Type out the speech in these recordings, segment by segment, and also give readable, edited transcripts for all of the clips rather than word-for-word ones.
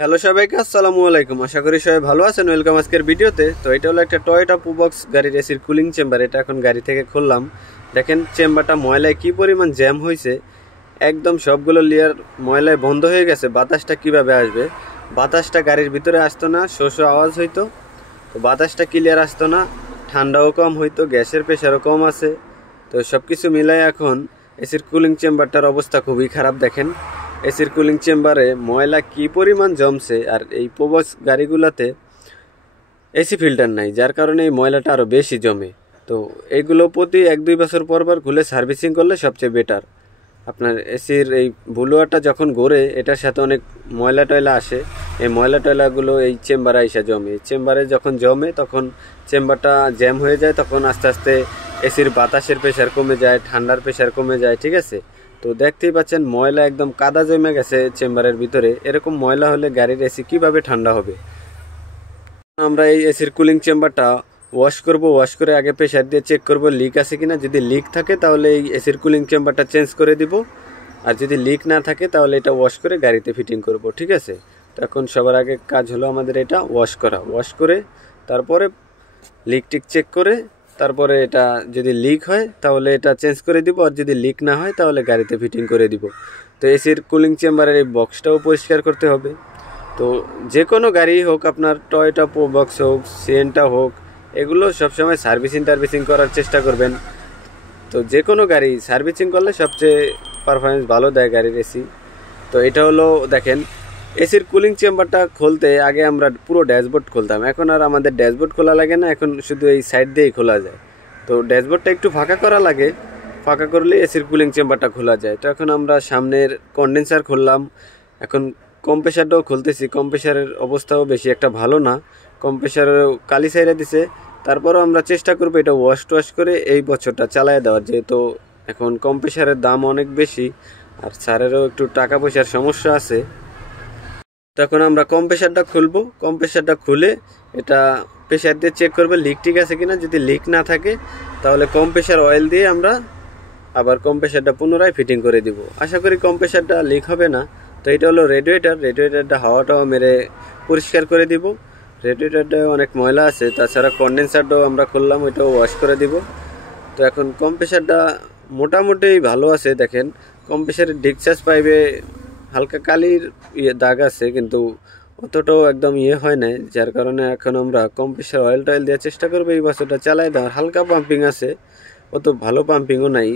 Hello সবাইকে, আসসালামু আলাইকুম। আশা করি সবাই ভালো আছেন। ওয়েলকাম আজকের ভিডিওতে। তো এটা হলো একটা টয়োটা প্রোবক্স গাড়ির এসির কুলিং চেম্বার। এটা এখন গাড়ি থেকে খুললাম। দেখেন চেম্বারটা ময়লায় কি পরিমাণ জ্যাম হয়েছে। একদম সবগুলো লেয়ার ময়লায় বন্ধ হয়ে গেছে। বাতাসটা কিভাবে আসবে? বাতাসটা গাড়ির ভিতরে আসতো না, শো শো আওয়াজ হইতো। তো বাতাসটা ক্লিয়ার আসতো না, ঠান্ডাও কম হইতো, গ্যাসের প্রেশারও কম আছে। তো সব কিছু মিলাই এখন এসির কুলিং চেম্বারটার অবস্থা খুবই খারাপ। দেখেন এসির কুলিং চেম্বারে ময়লা কি পরিমাণ জমছে। আর এই প্রোবক্স গাড়িগুলোতে এসি ফিল্টার নাই, যার কারণে এই ময়লাটা আরও বেশি জমে। তো এইগুলো প্রতি 1-2 বছর পর পর খুলে সার্ভিসিং করলে সবচেয়ে বেটার। আপনার এসির এই ব্লুয়ারটা যখন ঘোরে এটার সাথে অনেক ময়লা টয়লা আসে। এই ময়লা টয়লাগুলো এই চেম্বারে এসে জমে। চেম্বারে যখন জমে তখন চেম্বারটা জ্যাম হয়ে যায়। তখন আস্তে আস্তে এসির বাতাসের প্রেশার কমে যায়, ঠান্ডার প্রেশার কমে যায়। ঠিক আছে, তো দেখতেই পাচ্ছেন ময়লা একদম কাদা জমে গেছে চেম্বারের ভিতরে। এরকম ময়লা হলে গাড়ির এসি কিভাবে ঠান্ডা হবে? আমরা এই এসির কুলিং চেম্বারটা ওয়াশ করব। ওয়াশ করে আগে প্রেশার দিয়ে চেক করব লিক আছে কিনা। যদি লিক থাকে তাহলে এই এসির কুলিং চেম্বারটা চেঞ্জ করে দিব। আর যদি লিক না থাকে তাহলে এটা ওয়াশ করে গাড়িতে ফিটিং করব। ঠিক আছে, তো এখন সবার আগে কাজ হলো আমাদের এটা ওয়াশ করা। ওয়াশ করে তারপরে লিক টিক চেক করে তারপরে এটা যদি লিক হয় তাহলে এটা চেঞ্জ করে দিব। আর যদি লিক না হয় তাহলে গাড়িতে ফিটিং করে দিব। তো এসির কুলিং চেম্বারের এই বক্সটাও পরিষ্কার করতে হবে। তো যে কোনো গাড়ি হোক, আপনার টয়োটা প্রোবক্স হোক, সিয়েন্টা হোক, এগুলো সবসময় সার্ভিসিং করার চেষ্টা করবেন। তো যে কোনো গাড়ি সার্ভিসিং করলে সবচেয়ে পারফরমেন্স ভালো দেয় গাড়ির এসি। তো এটা হলো দেখেন এসির কুলিং চেম্বারটা খুলতে আগে আমরা পুরো ড্যাশবোর্ড খুলতাম। এখন আর আমাদের ড্যাশবোর্ড খোলা লাগে না, এখন শুধু এই সাইড দিয়েই খোলা যায়। তো ড্যাশবোর্ডটা একটু ফাঁকা করা লাগে, ফাঁকা করলে এসির কুলিং চেম্বারটা খোলা যায়। তো এখন আমরা সামনের কন্ডেন্সার খুললাম। এখন কম্প্রেসারটাও খুলতেছি। কম্প্রেসারের অবস্থাও বেশি একটা ভালো না, কম্প্রেসারেও কালি সাইরা দিছে। তারপরও আমরা চেষ্টা করবো এটা ওয়াশ করে এই বছরটা চালায় দেওয়ার, যেহেতু এখন কম্প্রেসারের দাম অনেক বেশি আর স্যারেরও একটু টাকা পয়সার সমস্যা আছে। তখন আমরা কম্প্রেসারটা খুলবো। কম্প্রেসারটা খুলে এটা প্রেশার দিয়ে চেক করবো লিক ঠিক আছে কিনা। যদি লিক না থাকে তাহলে কম্প্রেসার অয়েল দিয়ে আমরা আবার কম্প্রেসারটা পুনরায় ফিটিং করে দিব। আশা করি কম্প্রেসারটা লিক হবে না। তো এটা হলো রেডিয়েটারটা হাওয়াটাও মেরে পরিষ্কার করে দিব। রেডিয়েটারটা অনেক ময়লা আছে। তাছাড়া কন্ডেন্সারটাও আমরা খুললাম, ওইটাও ওয়াশ করে দিব। তো এখন কম্প্রেসারটা মোটামুটি ভালো আছে। দেখেন কম্প্রেসারের ডিসচার্জ পাইপে হালকা কালির দাগ আছে, কিন্তু অতটাও একদম হয় না, যার কারণে এখন আমরা কম্প্রেসার অয়েল টয়েল দেওয়ার চেষ্টা করবো এই বছরটা চালাই দেওয়ার। হালকা পাম্পিং আছে, অত ভালো পাম্পিংও নাই।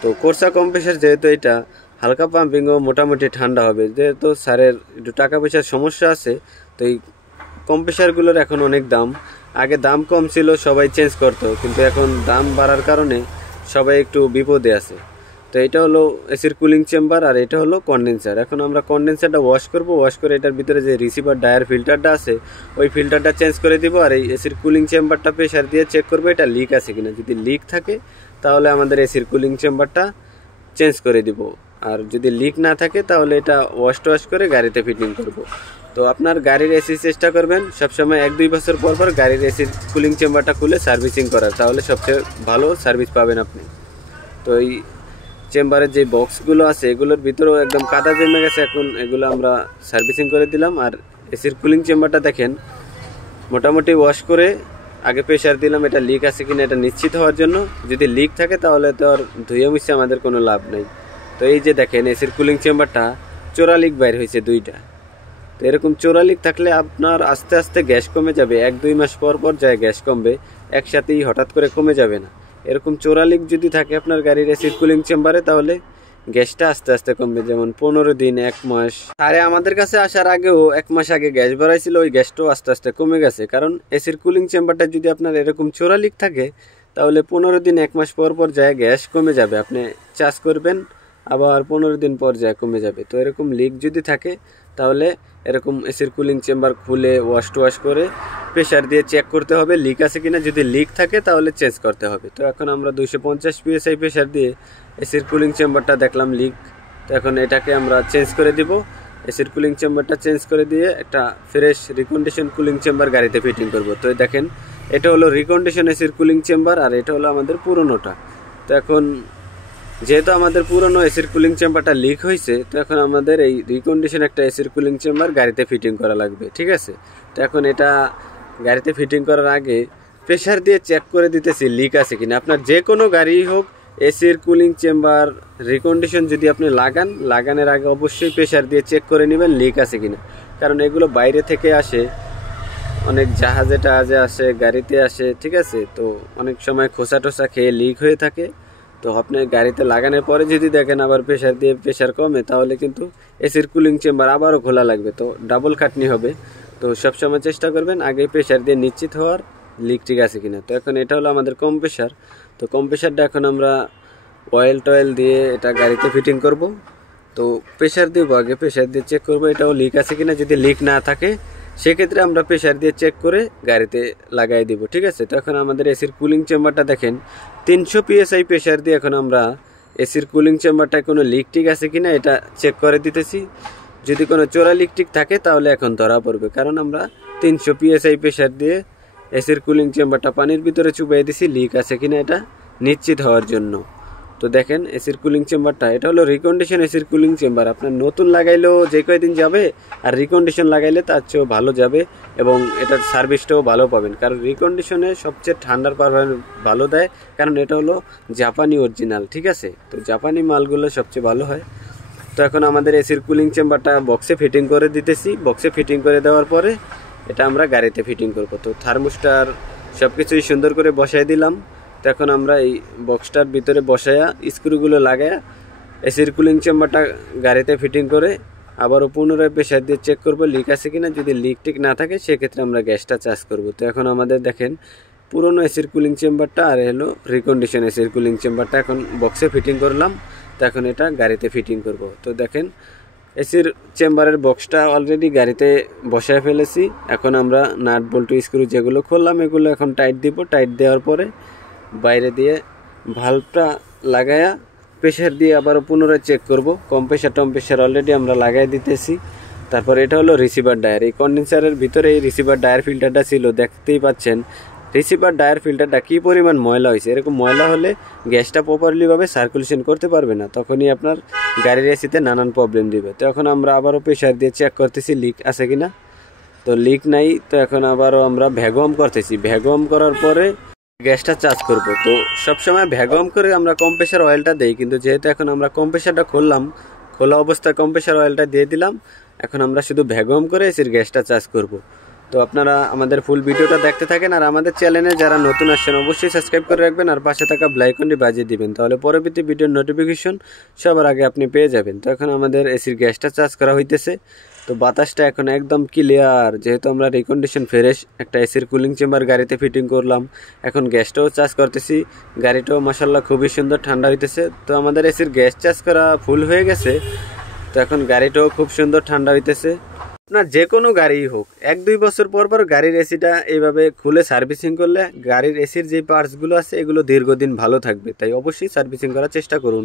তো কোর্সা কম্প্রেসার যেহেতু এটা হালকা পাম্পিংও মোটামুটি ঠান্ডা হবে। যেহেতু স্যারের একটু টাকা পয়সার সমস্যা আছে, তো এই কম্প্রেসারগুলোর এখন অনেক দাম। আগে দাম কম ছিল, সবাই চেঞ্জ করতো, কিন্তু এখন দাম বাড়ার কারণে সবাই একটু বিপদে আছে। তো এটা হলো এসির কুলিং চেম্বার আর এটা হলো কন্ডেন্সার। এখন আমরা কন্ডেন্সারটা ওয়াশ করব। ওয়াশ করে এটার ভিতরে যে রিসিভার ডায়ার ফিল্টারটা আছে ওই ফিল্টারটা চেঞ্জ করে দিব। আর এই এসির কুলিং চেম্বারটা প্রেশার দিয়ে চেক করবো এটা লিক আছে কিনা। যদি লিক থাকে তাহলে আমাদের এসির কুলিং চেম্বারটা চেঞ্জ করে দিব। আর যদি লিক না থাকে তাহলে এটা ওয়াশ করে গাড়িতে ফিটিং করব। তো আপনার গাড়ির এসি চেষ্টা করবেন সবসময় 1-2 বছর পর পর গাড়ির এসির কুলিং চেম্বারটা খুলে সার্ভিসিং করার, তাহলে সবচেয়ে ভালো সার্ভিস পাবেন আপনি। তো এই চেম্বারের যে বক্সগুলো আছে এগুলোর ভিতরেও একদম কাদা জমে গেছে। এখন এগুলো আমরা সার্ভিসিং করে দিলাম। আর এসির কুলিং চেম্বারটা দেখেন মোটামুটি ওয়াশ করে আগে প্রেশার দিলাম এটা লিক আছে কিনা এটা নিশ্চিত হওয়ার জন্য। যদি লিক থাকে তাহলে তো আর ধুয়ে মুছে আমাদের কোনো লাভ নেই। তো এই যে দেখেন এসির কুলিং চেম্বারটা চোরা লিক বাইর হয়েছে 2টা। তো এরকম চোরা লিক থাকলে আপনার আস্তে আস্তে গ্যাস কমে যাবে। 1-2 মাস পর পর যায় গ্যাস কমবে, একসাথেই হঠাৎ করে কমে যাবে না। এরকম চোরা লিক যদি থাকে আপনার গাড়ির এসির কুলিং চেম্বারে তাহলে গ্যাসটা আস্তে আস্তে কমবে, যেমন 15 দিন, 1 মাস। আরে আমাদের কাছে আসার আগেও 1 মাস আগে গ্যাস ভরাইছিল, ওই গ্যাসটাও আস্তে আস্তে কমে গেছে। কারণ এসির কুলিং চেম্বারটা যদি আপনার এরকম চোরা লিক থাকে তাহলে 15 দিন, 1 মাস পর পর যায় গ্যাস কমে যাবে। আপনি চার্জ করবেন আবার 15 দিন পর যায় কমে যাবে। তো এরকম লিক যদি থাকে তাহলে এরকম এসির কুলিং চেম্বার খুলে ওয়াশ করে প্রেশার দিয়ে চেক করতে হবে লিক আছে কিনা। যদি লিক থাকে তাহলে চেঞ্জ করতে হবে। তো এখন আমরা 250 PSI প্রেশার দিয়ে এসির কুলিং চেম্বারটা দেখলাম লিক। তো এখন এটাকে আমরা চেঞ্জ করে দিব। এসির কুলিং চেম্বারটা চেঞ্জ করে দিয়ে একটা ফ্রেশ রিকন্ডিশন কুলিং চেম্বার গাড়িতে ফিটিং করব। তো দেখেন এটা হলো রিকন্ডিশন এসির কুলিং চেম্বার আর এটা হলো আমাদের পুরনোটা। তো এখন যেহেতু আমাদের পুরনো এসির কুলিং চেম্বারটা লিক হয়েছে, তো এখন আমাদের এই রিকন্ডিশন একটা এসির কুলিং চেম্বার গাড়িতে ফিটিং করা লাগবে, ঠিক আছে। তো এখন এটা গাড়িতে ফিটিং করার আগে প্রেশার দিয়ে চেক করে দিতেছি লিক আছে কিনা। আপনার যে কোনো গাড়ি হোক, এসির কুলিং চেম্বার রিকন্ডিশন যদি আপনি লাগানোর আগে অবশ্যই প্রেশার দিয়ে চেক করে নেবেন লিক আছে কিনা। কারণ এগুলো বাইরে থেকে আসে, অনেক জাহাজে টাহাজে আসে, গাড়িতে আসে, ঠিক আছে। তো অনেক সময় খোসা টোসা খেয়ে লিক হয়ে থাকে। তো আপনি গাড়িতে লাগানোর পরে যদি দেখেন আবার প্রেশার দিয়ে প্রেশার কমে, তাহলে কিন্তু এসির কুলিং চেম্বার আবারও খোলা লাগবে, তো ডাবল খাটনি হবে। তো সবসময় চেষ্টা করবেন আগে প্রেশার দিয়ে নিশ্চিত হওয়ার লিক ঠিক আছে কিনা। তো এখন এটা হলো আমাদের কম প্রেশার। তো কম প্রেশারটা এখন আমরা অয়েল টয়েল দিয়ে এটা গাড়িতে ফিটিং করব। তো প্রেশার দিব, আগে প্রেশার দিয়ে চেক করবো এটাও লিক আছে কিনা। যদি লিক না থাকে সেক্ষেত্রে আমরা প্রেশার দিয়ে চেক করে গাড়িতে লাগাই দিব, ঠিক আছে। তো এখন আমাদের এসির কুলিং চেম্বারটা দেখেন 300 PSI প্রেশার দিয়ে এখন আমরা এসির কুলিং চেম্বারটায় কোনো লিক টিক আছে কিনা এটা চেক করে দিতেছি। যদি কোনো চোরা লিক টিক থাকে তাহলে এখন ধরা পড়বে, কারণ আমরা 300 PSI প্রেশার দিয়ে এসির কুলিং চেম্বারটা পানির ভিতরে চুবাই দিছি লিক আছে কিনা এটা নিশ্চিত হওয়ার জন্য। তো দেখেন এসির কুলিং চেম্বারটা, এটা হলো রিকন্ডিশন এসির কুলিং চেম্বার। আপনার নতুন লাগাইলেও যে কয়দিন যাবে, আর রিকন্ডিশন লাগাইলে তার চেয়েও ভালো যাবে এবং এটার সার্ভিসটাও ভালো পাবেন। কারণ রিকন্ডিশনে সবচেয়ে ঠান্ডার পারফরম্যান্স ভালো দেয়, কারণ এটা হলো জাপানি অরিজিনাল, ঠিক আছে। তো জাপানি মালগুলো সবচেয়ে ভালো হয়। তো এখন আমাদের এসির কুলিং চেম্বারটা বক্সে ফিটিং করে দিতেছি। বক্সে ফিটিং করে দেওয়ার পরে এটা আমরা গাড়িতে ফিটিং করব। তো থার্মোস্টার সব কিছুই সুন্দর করে বসাই দিলাম। তো এখন আমরা এই বক্সটার ভিতরে বসায়া স্ক্রুগুলো লাগায়া এসির কুলিং চেম্বারটা গাড়িতে ফিটিং করে আবারও পুনরায় প্রেশার দিয়ে চেক করব লিক আছে কিনা। যদি লিক টিক না থাকে সেক্ষেত্রে আমরা গ্যাসটা চার্জ করব। তো এখন আমাদের দেখেন পুরনো এসির কুলিং চেম্বারটা আর হলো রিকন্ডিশন এসির কুলিং চেম্বারটা এখন বক্সে ফিটিং করলাম। তো এখন এটা গাড়িতে ফিটিং করব। তো দেখেন এসির চেম্বারের বক্সটা অলরেডি গাড়িতে বসায় ফেলেছি। এখন আমরা নাট বল্টু স্ক্রু যেগুলো খুললাম এগুলো এখন টাইট দিব। টাইট দেওয়ার পরে বাইরে দিয়ে ভালভটা লাগায়া প্রেশার দিয়ে আবার পুনরায় চেক করব। কম্প্রেসার টম্প্রেসার অলরেডি আমরা লাগাই দিতেছি। তারপর এটা হলো রিসিভার ডায়ার। এই কন্ডেন্সারের ভিতরে এই রিসিভার ডায়ার ফিল্টারটা ছিল, দেখতেই পাচ্ছেন রিসিভার ডায়ার ফিল্টারটা কী পরিমাণ ময়লা হয়েছে। এরকম ময়লা হলে গ্যাসটা প্রপারলিভাবে সার্কুলেশন করতে পারবে না, তখনই আপনার গাড়ির এসিতে নানান প্রবলেম দিবে। তো এখন আমরা আবারও প্রেশার দিয়ে চেক করতেছি লিক আছে কিনা। তো লিক নাই। তো এখন আবারও আমরা ভ্যাকুয়াম করতেছি। ভ্যাকুয়াম করার পরে গ্যাসটা চার্জ করব। তো সবসময় ভ্যাকুয়াম করে আমরা কম্প্রেসার অয়েলটা দেই, কিন্তু যেহেতু এখন আমরা কম্প্রেসারটা খুললাম, খোলা অবস্থায় কম্প্রেসার অয়েলটা দিয়ে দিলাম। এখন আমরা শুধু ভ্যাকুয়াম করে এসির গ্যাসটা চার্জ করব। তো আপনারা আমাদের ফুল ভিডিওটা দেখতে থাকেন, আর আমাদের চ্যানেলে যারা নতুন আসছেন অবশ্যই সাবস্ক্রাইব করে রাখবেন আর পাশে থাকা বেল আইকনটি বাজিয়ে দিবেন, তাহলে পরবর্তী ভিডিওর নোটিফিকেশন সবার আগে আপনি পেয়ে যাবেন। তো এখন আমাদের এসির গ্যাসটা চার্জ করা হইতেছে। তো বাতাসটা এখন একদম ক্লিয়ার, যেহেতু আমরা রিকন্ডিশন ফ্রেশ একটা এসির কুলিং চেম্বার গাড়িতে ফিটিং করলাম। এখন গ্যাসটাও চার্জ করতেছি, গাড়িটাও মাশাআল্লাহ খুবই সুন্দর ঠান্ডা হইতেছে। তো আমাদের এসির গ্যাস চার্জ করা ফুল হয়ে গেছে। তো এখন গাড়িটাও খুব সুন্দর ঠান্ডা হইতেছে। আপনার যে কোনো গাড়ি হোক 1-2 বছর পর পর গাড়ির এসিটা এইভাবে খুলে সার্ভিসিং করলে গাড়ির এসির যে পার্টসগুলো আছে এগুলো দীর্ঘদিন ভালো থাকবে। তাই অবশ্যই সার্ভিসিং করার চেষ্টা করুন।